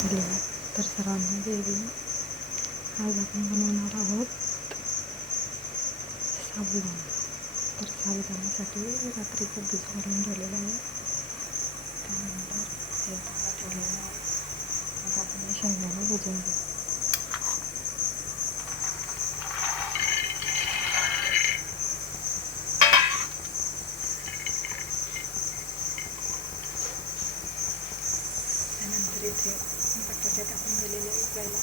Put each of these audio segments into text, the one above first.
Hello, तर सर्वांना जय भीम. आज आपण बनवणार आहोत साबुदाणा. तर साबुदाण्यासाठी रात्रीचं भिजू घालून ठेवलेलं आहे. त्यानंतर हे तांदूळ ठेवलेलं आहे. आता आपण हे शेंगदाणे भिजवून घेऊ. त्यानंतर इथे बटाटे टाकून दिलेले आहेत पहिला.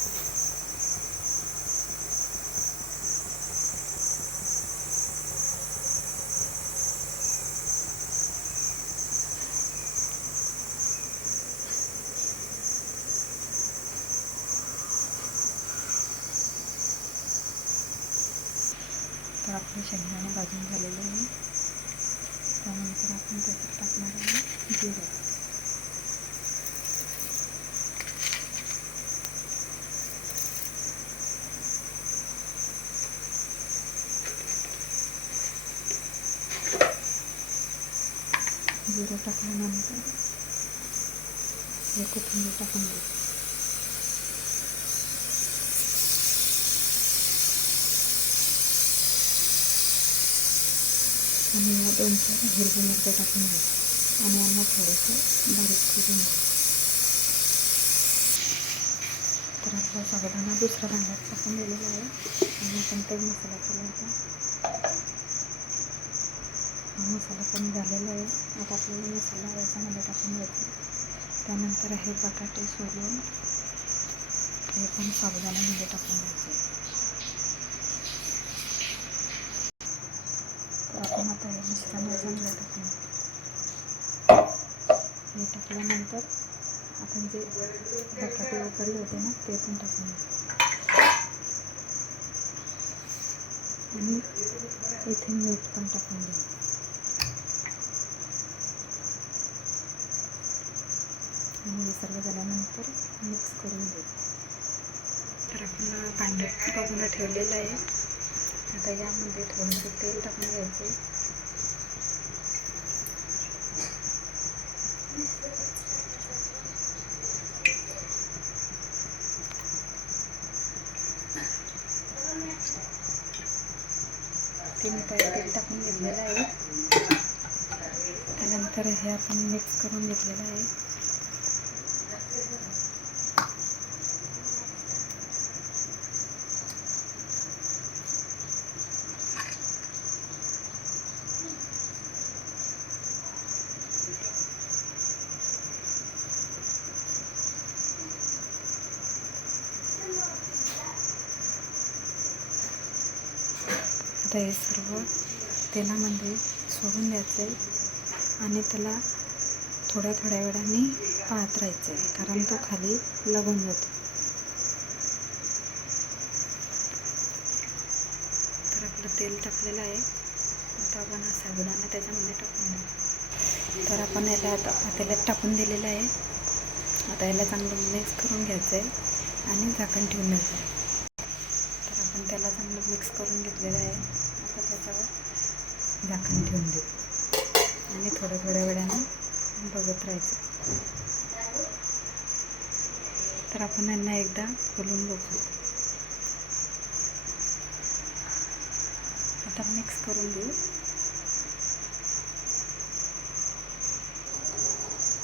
तर आपले शेंगदाणे भाजून झालेले आहे. त्यानंतर आपण त्याच्यात टाकणार आहे जिरं. जिरं टाकल्यानंतर हे कोथिंबीर टाकून देऊ. आणि या 2-4 हिरवी मिरच्या टाकून घेऊ आणि यांना थोडंसं बारीक करून घेऊ. तर आपला साबुदाणा दुसऱ्या भांड्यात टाकून दिलेला आहे आणि आपण ते मसाला केला होता. हा मसाला पण झालेला आहे. आता आपल्याला मसाला याच्यामध्ये टाकून द्यायचा. त्यानंतर हे बटाटे सोलून हे पण साबुदाण्यामध्ये टाकून द्यायचे. तर आपण आता हे मिश्रण याच्यामध्ये टाकून हे टाकल्यानंतर आपण जे बटाटे उकडले होते ना ते पण टाकून द्यायचे. आणि इथे मीठ पण टाकून देऊ. आणि हे सर्व झाल्यानंतर मिक्स करून घेऊ. तर आपण भांड्यात बघून ठेवलेलं आहे. आता यामध्ये थोडंसं तेल टाकून घ्यायचं. तीन पळी तेल टाकून घेतलेलं आहे. त्यानंतर हे आपण मिक्स करून घेतलेलं आहे. आता हे सर्व तेलामध्ये सोडून द्यायचं आहे आणि त्याला थोड्या थोड्या वेळाने पाहत राहायचं आहे, कारण तो खाली लागून जातो. तर आपलं तेल टाकलेलं आहे. आता आपण हा साबुदाणा त्याच्यामध्ये टाकून देऊ. तर आपण याला आता पातेल्यात टाकून दिलेलं आहे. आता याला चांगलं मिक्स करून घ्यायचं आहे आणि झाकण ठेवून द्यायचं आहे. तर आपण त्याला चांगलं मिक्स करून घेतलेलं आहे. आता त्याच्यावर झाकण ठेवून देऊ आणि थोड्या थोड्या वेळाने बघत राहायचं. तर आपण यांना एकदा खोलून बघू. आता मिक्स करून देऊ.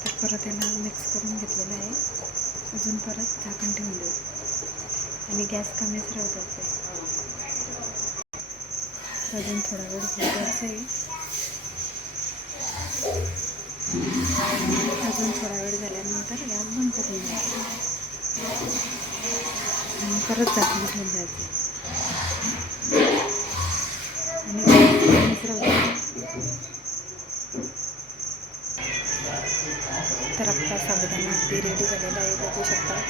तर परत याला मिक्स करून घेतलेलं आहे. अजून परत झाकण ठेवून देऊ आणि गॅस कमीच राहू द्यायचा आहे. अजून थोडा वेळ होऊ द्यायचा आहे. अजून थोडा वेळ झाल्यानंतर गॅस बंद करून द्यायचा आणि परत झाकण ठेवून द्यायचं आणि गॅस राहू द्यायचा. तर आपला साबुदाणा अगदी रेडी झालेला आहे, बघू शकता.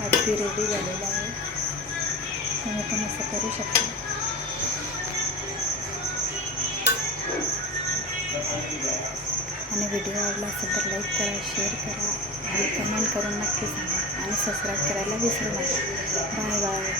अगदी रेडी झालेला आहे. तुम्ही पण असं करू शकता. आणि व्हिडिओ आवडला असेल तर लाईक करा, शेअर करा. आणि कमेंट करून नक्की सांगा आणि सबस्क्राईब करायला विसरू नका. Bye bye.